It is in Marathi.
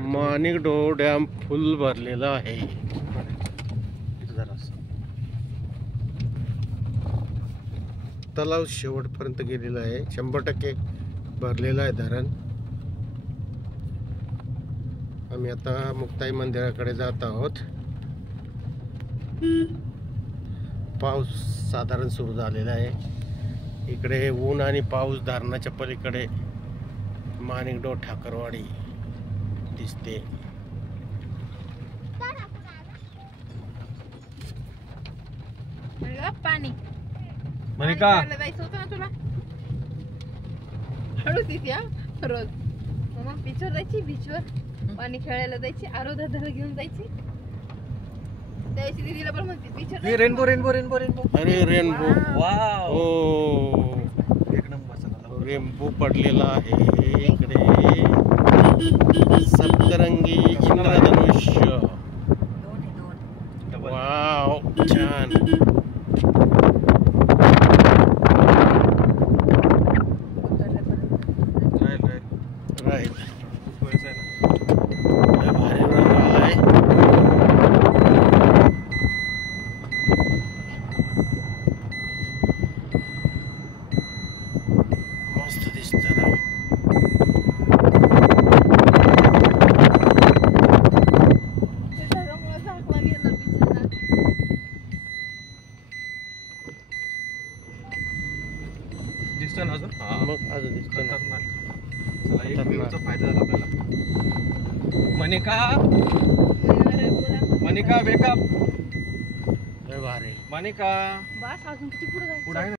माणिकडो डॅम फुल भरलेला आहे. तलाव शेवटपर्यंत गेलेला आहे. 100% भरलेला आहे धरण. आम्ही आता मुक्ताई मंदिराकडे जात आहोत. पाऊस साधारण सुरू झालेला आहे. इकडे ऊन आणि पाऊस धरणाच्या पलीकडे माणिकडो ठाकरवाडी दिसते. पाणी मनिका जायचं होतं ना तुला. हळू तिथे रोज मग बीचवर जायची. बीचवर पाणी खेळायला जायची. आरोधा घेऊन जायची. त्यावेळी दीदीला पण म्हणते बीचवर रेनबो रेनबो रेनबो रेनबो. अरे रेनबो. वाव हो एक नंबर. रेनबो पडलेला आहे इकडे. सप्तरंगी इंद्रधनुष्य. वाव छान. राईट भारी रंग आलाय. मस्त दिसत राव. दिसतं ना अजून. मग अजून दिसत ना. चला एक व्ह्यूचा फायदा झाला आपल्याला. मनिका वेकअप. भारी. मनिका बस अजून किती पुढे जायचं. पुढे आहे ना.